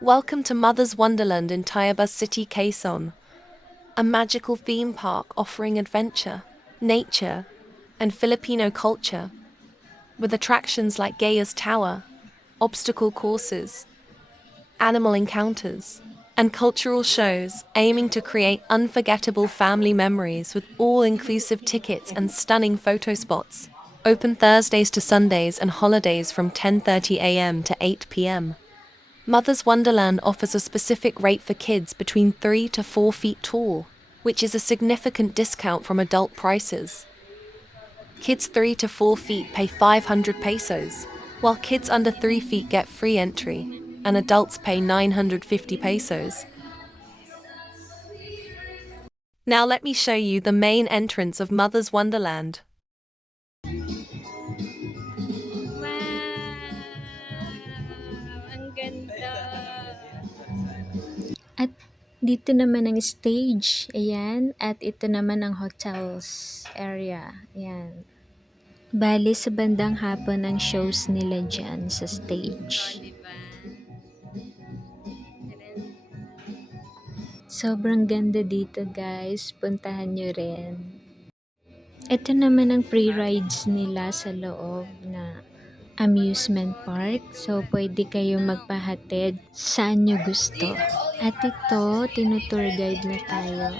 Welcome to Mother's Wonderland in Tayabas City, Quezon, a magical theme park offering adventure, nature, and Filipino culture, with attractions like Gaya's Tower, obstacle courses, animal encounters, and cultural shows aiming to create unforgettable family memories with all-inclusive tickets and stunning photo spots. Open Thursdays to Sundays and holidays from 10:30 a.m. to 8 p.m. Mother's Wonderland offers a specific rate for kids between 3 to 4 feet tall, which is a significant discount from adult prices. Kids 3 to 4 feet pay 500 pesos, while kids under 3 feet get free entry, and adults pay 950 pesos. Now let me show you the main entrance of Mother's Wonderland. Wow! Ang ganda! At dito naman ang stage. Ayan. At ito naman ang hotels area. Ayan. Bali, sa bandang hapon ang shows nila dyan sa stage. Sobrang ganda dito, guys. Puntahan nyo rin. Ito naman ang free rides nila sa loob na amusement park. So, pwede kayo magpahatid saan nyo gusto. At ito, tinutour guide na tayo.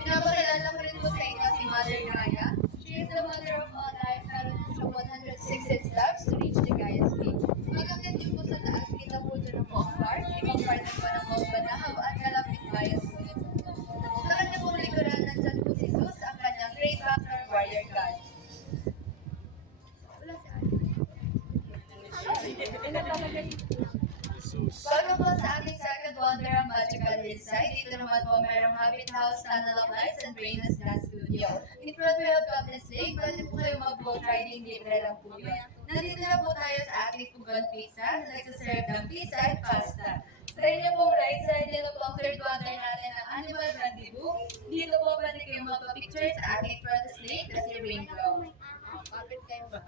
Pinapakilala ko rin po sa inyo si Mother Gaia. She is the mother of all life. Meron po siya 106 steps to reach the Gaia's peak. Magkakit niyo po sa taas, kita po dyan ang Mount Park. Ibang part po ng Mount Banahaw at kalapit bayan po ito. Sa kanya pong likuran, nandyan po si Zeus, ang kanyang great hunter warrior god. Wala si Bago po sa ating second wonder ang Magical Hillside, dito naman po mayroong Habit House, Tunnel of Lights, and Brainless Dance Studio. In front we have Goblins Lake, pwede po kayo mag-boat riding, libre lang po yun. Nandito na po tayo sa ating Pugon Pizza na nagsaserve ng pizza at pasta. Sa inyo pong right side, dito po ang third wonder natin ang Animal Rendezvous. Dito po pwede kayo magpa-picture sa ating front snake na si Rainbow. Kapit kayo ba?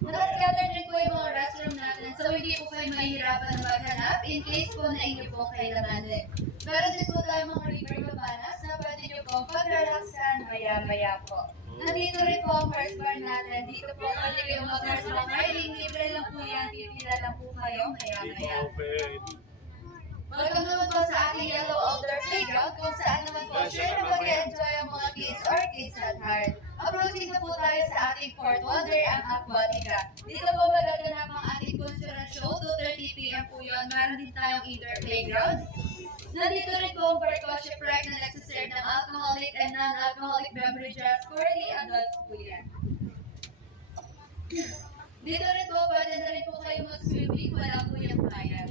Nakascatter din po yung mga restroom natin so hindi po kayo mahihirapan na maghanap in case po na inyo po kailanganin. Meron din po tayo mga river cabanas na pwede nyo pong pag-relaxan maya-maya po. Nandito rin po ang first bar natin. Dito po pwede kayo mag-horseback riding. Libre lang po yan. Pipila lang po kayo maya-maya. Welcome naman po sa ating Yellow Outdoor Playground kung saan naman po sure na mag-enjoy ang mga kids or kids at heart. Approaching na po tayo sa ating fourth wonder, ang Aquatica. Dito po magaganap ang ating cultural show, 2:30 p.m. po yun. Meron din tayong indoor playground. Nandito rin po ang Barco Shipwreck na nagsaserve ng alcoholic and non-alcoholic beverages for the adults po yan. Dito rin po, pwede na rin po kayo mag-swimming, wala po yung kaya.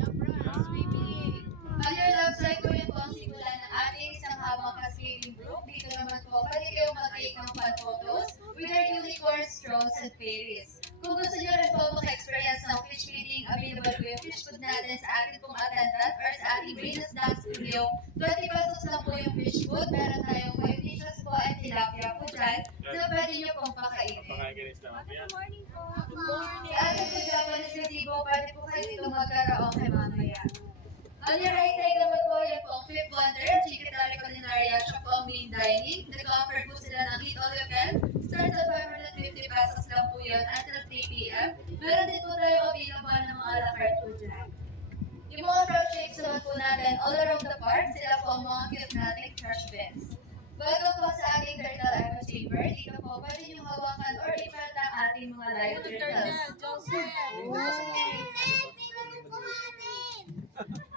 On your left side po yun po ang simula ng ating isang habang cascading group. Dito naman po, pwede kayo mag-take ng fun photos with our unicorns, drones, and fairies. Kung gusto nyo rin po mag-experience ng fish feeding, available po yung fish food natin sa ating pong attendant or sa ating Brainless Dance Studio. 20 pesos lang po yung fish food. Meron tayong may fishes po at tilapia po dyan na pwede nyo pong pakainin. Good morning po. Sa ating po Japanese Gazebo, pwede po kayo dito magkaraoke mamaya. On your right side naman po, yan po ang Fifth Wonder, Chikatari Culinaria, siya po ang main dining. Nag-offer po sila ng Eat All You Can. Starts at 550 pesos lang po yun until 3 p.m. Meron din po tayo available ng mga a la carte po dyan. Yung mga fruit shapes naman po natin all around the park, sila po ang mga cute nating trash bins. Welcome po sa ating turtle echo chamber. Dito po, pwede nyo hawakan or i-pet ang ating mga live turtles.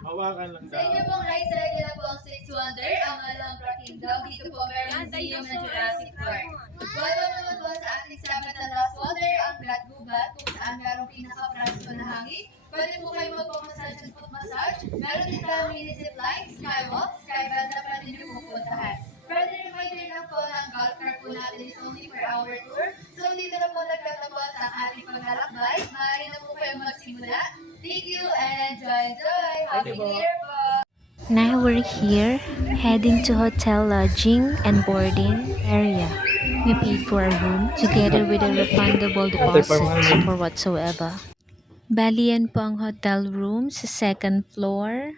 Hawakan lang Sa inyo pong right side nila po ang Sixth Wonder, ang Alhambra Kingdom. Dito po meron museum ng Jurassic Park. Welcome naman po sa ating seventh and last wonder, ang Blood Gubat, kung saan merong pinaka-praso na hangin. Pwede po kayo magpamassage and foot massage. Meron din tayong mini zip line, skywalk, skybed na pwede nyo pupuntahan. Pwede reminder lang po na ang golf cart po natin is only per hour tour. So dito na po nagtatapos ang ating paglalakbay. Maaari na po kayo magsimula. Thank you and enjoy! Happy New Year po! Now we're here, heading to hotel lodging and boarding area. We paid for a room together with a refundable deposit for whatsoever. Bali yan po ang hotel room sa second floor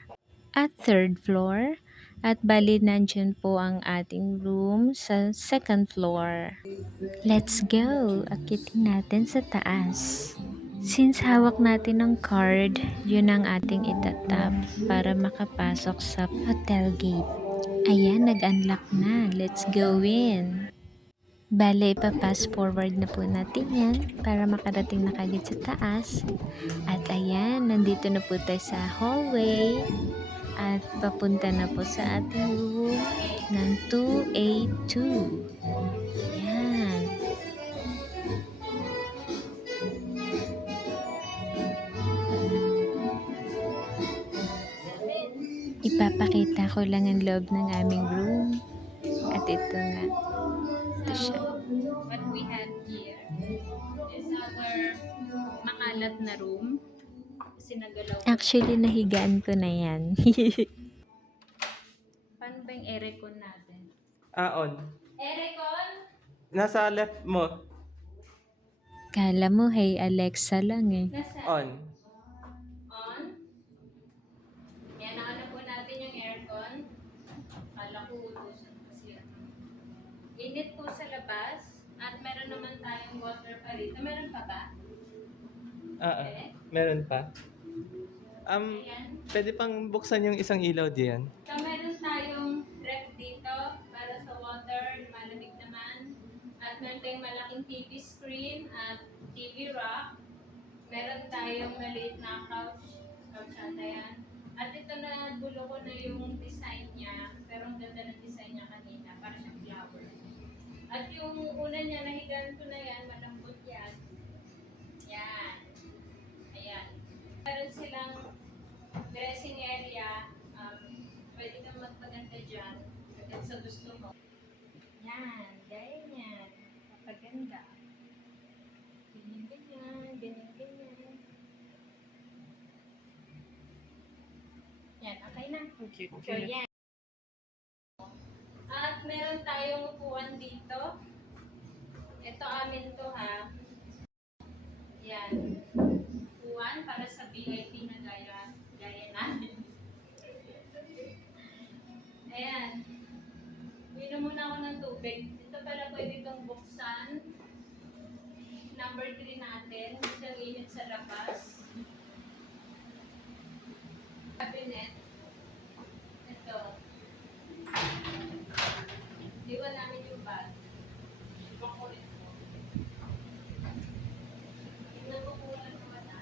at third floor. At bali nandyan po ang ating room sa second floor. Let's go! Akitin natin sa taas. Since hawak natin ang card, yun ang ating itatap para makapasok sa hotel gate. Ayan, nag-unlock na. Let's go in! Bale, ipa-fast forward na po natin yan para makarating na kagad sa taas. At ayan, nandito na po tayo sa hallway. At papunta na po sa ating room ng 282. Ayan. Ipapakita ko lang ang loob ng aming room. At ito nga. Ito siya. What we have here is our makalat na room. Actually, nahigaan ko na yan. Paano ba yung aircon natin? On. Aircon? Nasa left mo. Kala mo, hey Alexa lang eh. On. On? Yan, nakala po natin yung aircon. Kala ko utusan kasi yan. Init po sa labas. At meron naman tayong water pa rito. Meron pa ba? Meron pa. Ayan. Pwede pang buksan yung isang ilaw diyan. So, meron tayong ref dito para sa water, malamig naman. At meron tayong malaking TV screen at TV rack. Meron tayong maliit na couch ata yan. At ito na, gulo ko na yung design niya. Pero ang ganda ng design niya kanina, para siyang flower. At yung una niya, nahigan ko na yan, malambot yan. Yan. Ayan. Meron silang dressing area. Pwede kang magpaganda dyan. Hanggang sa gusto mo. Yan. Gaya niyan. Kapaganda. Ganyan, ganyan, ganyan. Yan. Okay na. So, yan. At meron tayong upuan dito. Ito amin to ha. Yan. Upuan para sa VIP na gaya namin. Ayan. Uminom muna ako ng tubig. Ito pala pwede itong buksan. Number 3 natin. Isang init sa labas. Cabinet. Ito. Iwan namin yung bag. Makulit mo. Nakukulan ko na.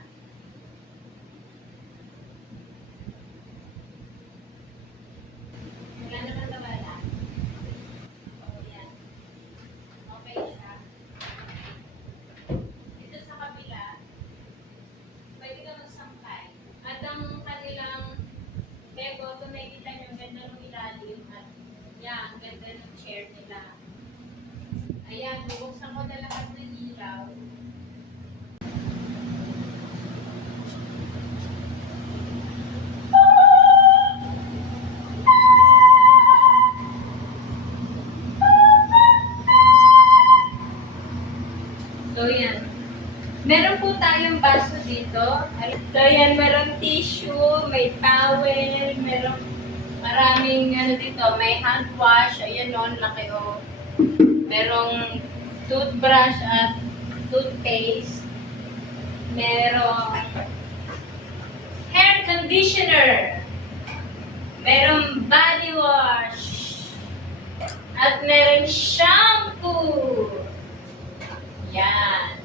Wala naman na wala. O, yan. Okay siya. Ito sa kabila, pwede ka magsampay. At ang kanilang bego, ito may kita nyo, ganda ng ilalim. At yan, ganda ng chair nila. Ayan, bubuksan ko na lahat ng ilaw. So, yan. Meron po tayong baso dito. So, yan. Meron tissue, may towel, meron maraming ano dito. May hand wash. Ayan o, laki o. Merong toothbrush at toothpaste. Merong hair conditioner. Merong body wash. At meron shampoo. Yan.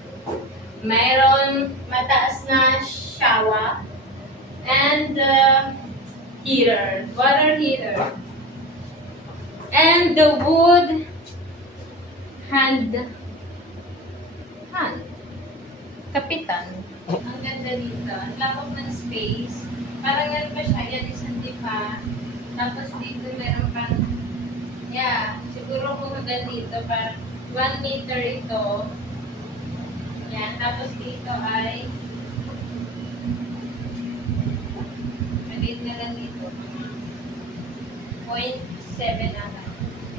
Mayroon mataas na shower and heater, water heater. And the wood hand. Kapitan. Ang ganda dito. Ang lapok ng space. Parang yan pa siya. Yan isang dipa. Tapos dito meron pang, siguro kung hanggang dito, parang 1 meter ito. Yan, tapos dito ay maliit na lang dito. 0.7 ata.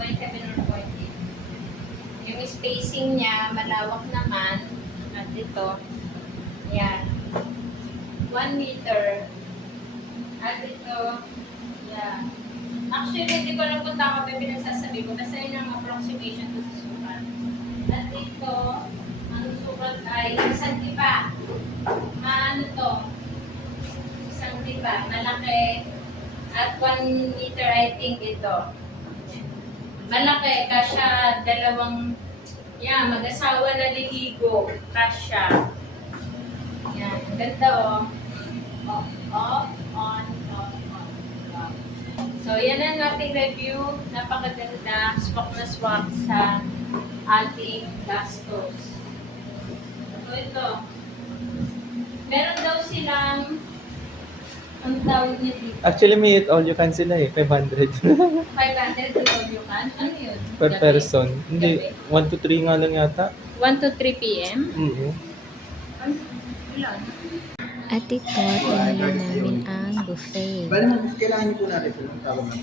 0.7 or 0.8. Yung spacing niya, malawak naman. At ito, yan. 1 liter. At ito, yeah. Actually, hindi ko alam kung tama ba yung pinagsasabi ko. Basta yun ang approximation ko sa sukat. At ito, ang sukat ay isang tipa. Ano to? Isang tipa. Malaki. At 1 liter, I think ito. Malaki. Kasya dalawang, mag-asawa na liligo. Kasya. Yan. Ang ganda oh. Off, on, off, on. Wow. So, yan ang ating review. Napakaganda. Swak na swak sa ating gastos. So, ito. Meron daw silang ang tawag niya dito. Actually, may eat all you can sila eh. 500. 500 to all you can. Ano yun? per Gabi? person. Hindi. Gabi? 1 to 3 nga lang yata. 1 to 3 p.m.? Mm-hmm. Ilan? At ito, tinala namin ang buffet. Bali mo, kailangan niyo po natin yung tawag ng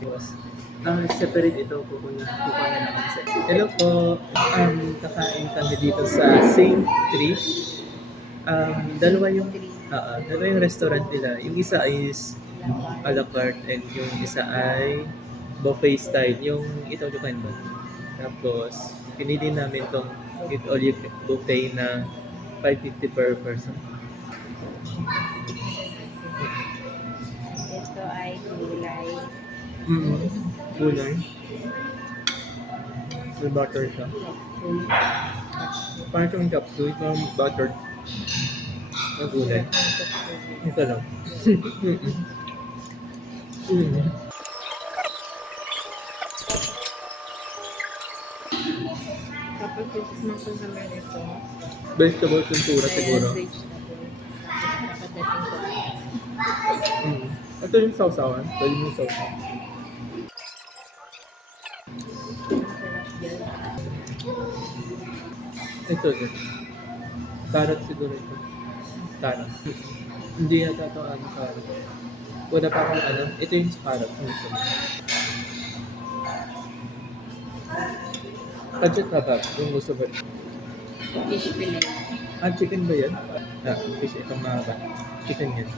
bukas. Separate ito, kukunin na naman sa... Hello po, kakain kami dito sa Saint Tree. Dalawa yung restaurant nila. Yung isa is a la carte and yung isa ay buffet style. Yung ito kan ba? Tapos, pinili namin tong eat all you can buffet na 550 per person. Ito ay gulay. Gulay. May butter siya. Parang siyang chapsuy, parang buttered na gulay. Ito lang. Tapos yung sa ito. Vegetable tempura siguro. Nakadating ko. Ito yung sausawan. Pwede yung sausawan. Ito din. Carrot siguro ito. Carrot. Hindi yata ito carrot. Wala pa akong alam. Ito yung carrot. Budget na ba? Yung gusto ba? Fish fillet. Chicken ba yan? Fish itong mahaba. Chicken yan.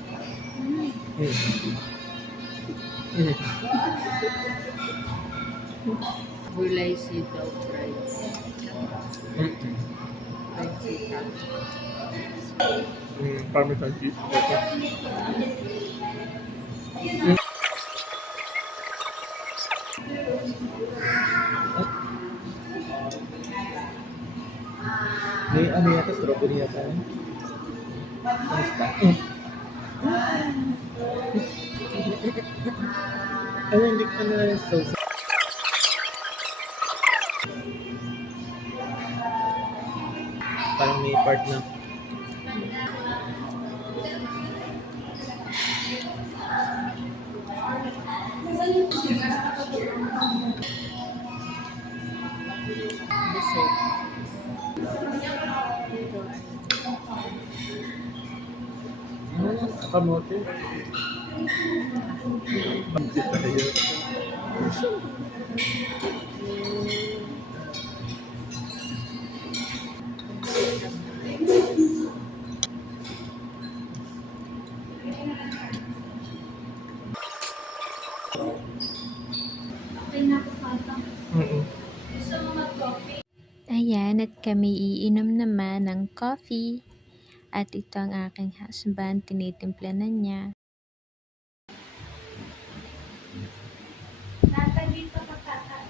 Gulay sitaw fried. Fried sitaw. Parmesan cheese. May ano yata, strawberry yata. Basta. Ano, hindi ko na sauce. Parang may part na. Dessert. Kamote. Pansit tayo. Gusto mo mag-coffee? Ayan, at kami iinom naman ng coffee. At ito ang aking husband, tinitimpla na niya. Tata, dito ka tata.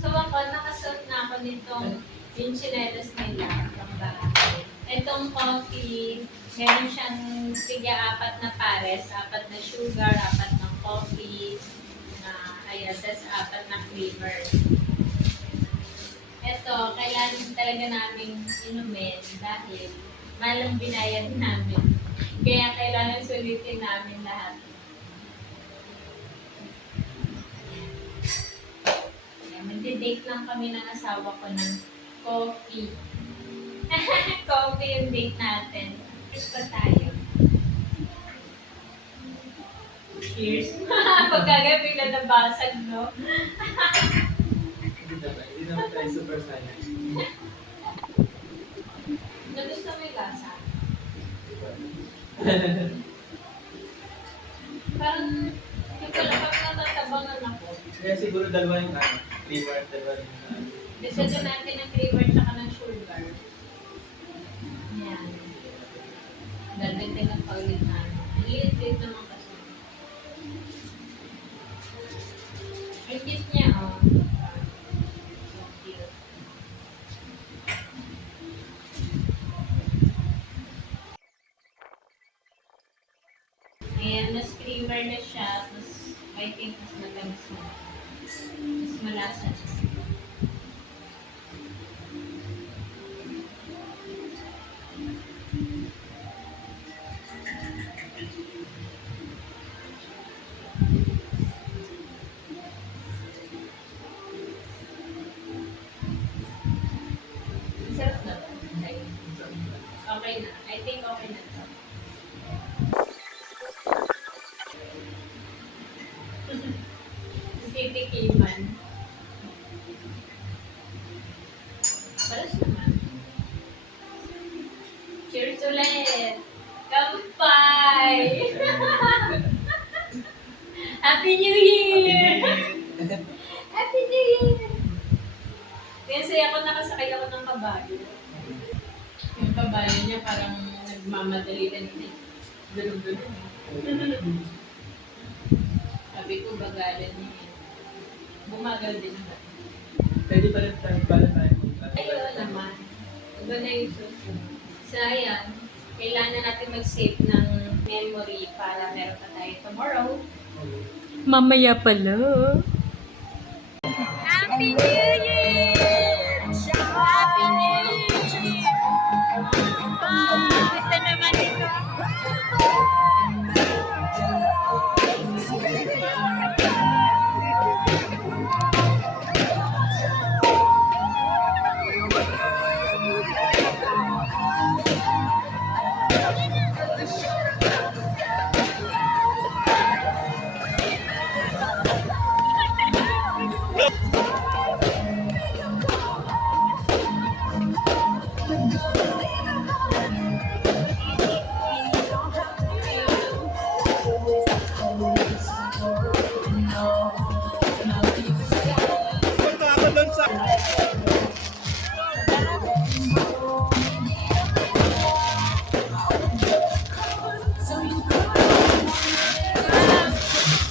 So ako, nakasuot na ako nitong yung chinelas nila ng bahay. Itong coffee, meron siyang tiga-4 na pares, 4 na sugar, 4 na coffee, tas 4 na flavor. Ito, kailangan talaga namin inumin dahil malang binayad namin. Kaya kailangan sulitin namin lahat. Magdi-date lang kami ng asawa ko ng coffee. Coffee yung date natin. Cheers pa tayo. Cheers. Pagkagay bigla nabasag, no? Hindi naman tayo super sana. Parang yung pala pag natatabangan ako, Kaya siguro dalawa yung flavor, dalawa yung desedo natin ng flavor tsaka ng sugar. Yan. Dagdagan ng paulit na. Ang liit-liit naman kasi. Ang cute niya, oh. So cute. Ayan, mas creamer na siya. Mas, I think, mas matamis na. Mas malasa na. Sarap na. Okay na. I think okay na to. Titikiman. Paras naman. Cheers ulit! Kampay! Happy New Year! Happy New Year! Kasi ako nakasakay ako ng kabayo. Yung kabayo niya parang nagmamadali na niya. Dulog-dulog. Sabi ko, bagalan niya. Bumagal din ba? Pwede pa rin tayo pala tayo. Ayun naman. Iba na yung susunod. So, ayan. Kailangan natin mag-save ng memory para meron pa tayo tomorrow. Mamaya pala. Happy New Year! Happy New Year! Ito naman ito.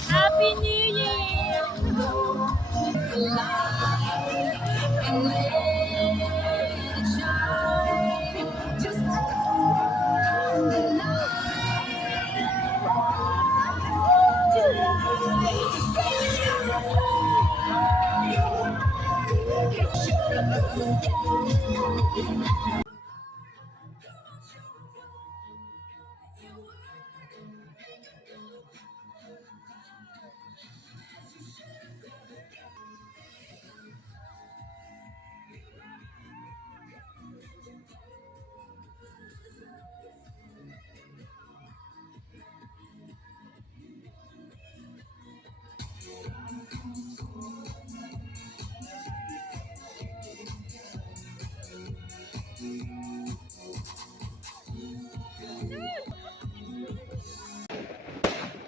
Happy New Year!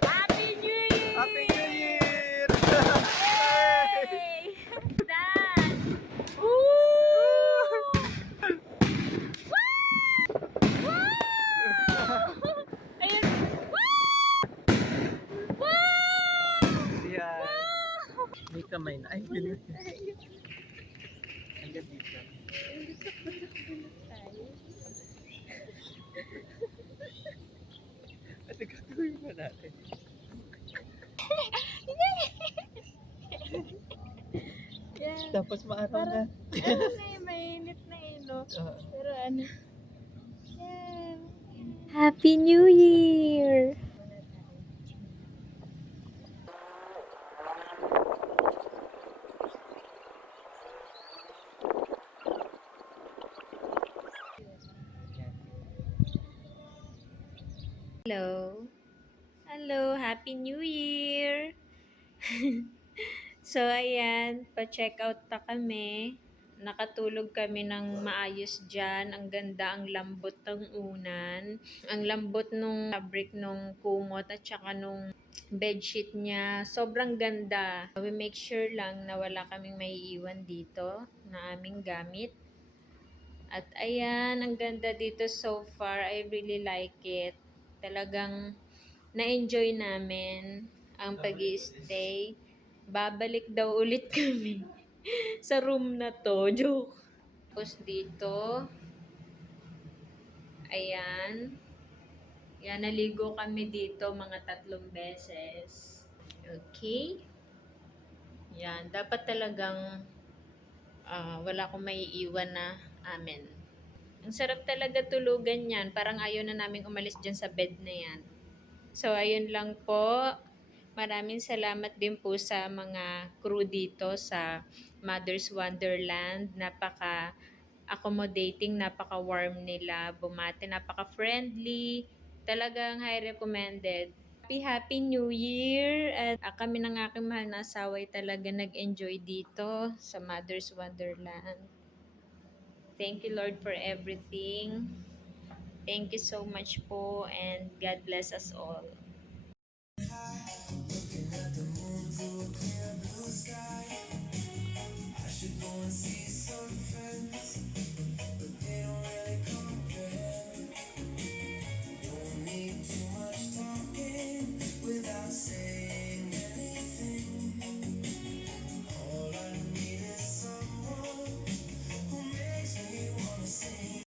Happy New Year! Happy New Year! Yay! Done! Woo! Ayun. Yeah. May kamay na. Ay, yun. Hanggang dito. Ate, gagawin ba natin? Yan. Tapos maaraw na. Ano na eh, mainit na eh, no? Pero ano. Yan. Happy New Year! Hello. Hello, Happy New Year! So, ayan, pa-check out na kami Nakatulog kami ng maayos dyan. Ang ganda, ang lambot ng unan. Ang lambot nung fabric nung kumot at saka nung bedsheet niya. Sobrang ganda. We make sure lang na wala kaming maiiwan dito na aming gamit. At ayan, ang ganda dito so far. I really like it. Talagang na-enjoy namin ang pag-i-stay. Babalik daw ulit kami sa room na to. Joke. Tapos dito, ayan. Yan, naligo kami dito mga 3 beses. Okay. Yan, dapat talagang wala akong maiiwan na amin. Ang sarap talaga tulugan yan. Parang ayaw na namin umalis dyan sa bed na yan. So, ayun lang po. Maraming salamat din po sa mga crew dito sa Mother's Wonderland. Napaka-accommodating, napaka-warm nila. Bumati, napaka-friendly. Talagang high recommended. Happy New Year! At kami ng aking mahal na asawa ay talaga nag-enjoy dito sa Mother's Wonderland. Thank you, Lord, for everything. Thank you so much po and God bless us all.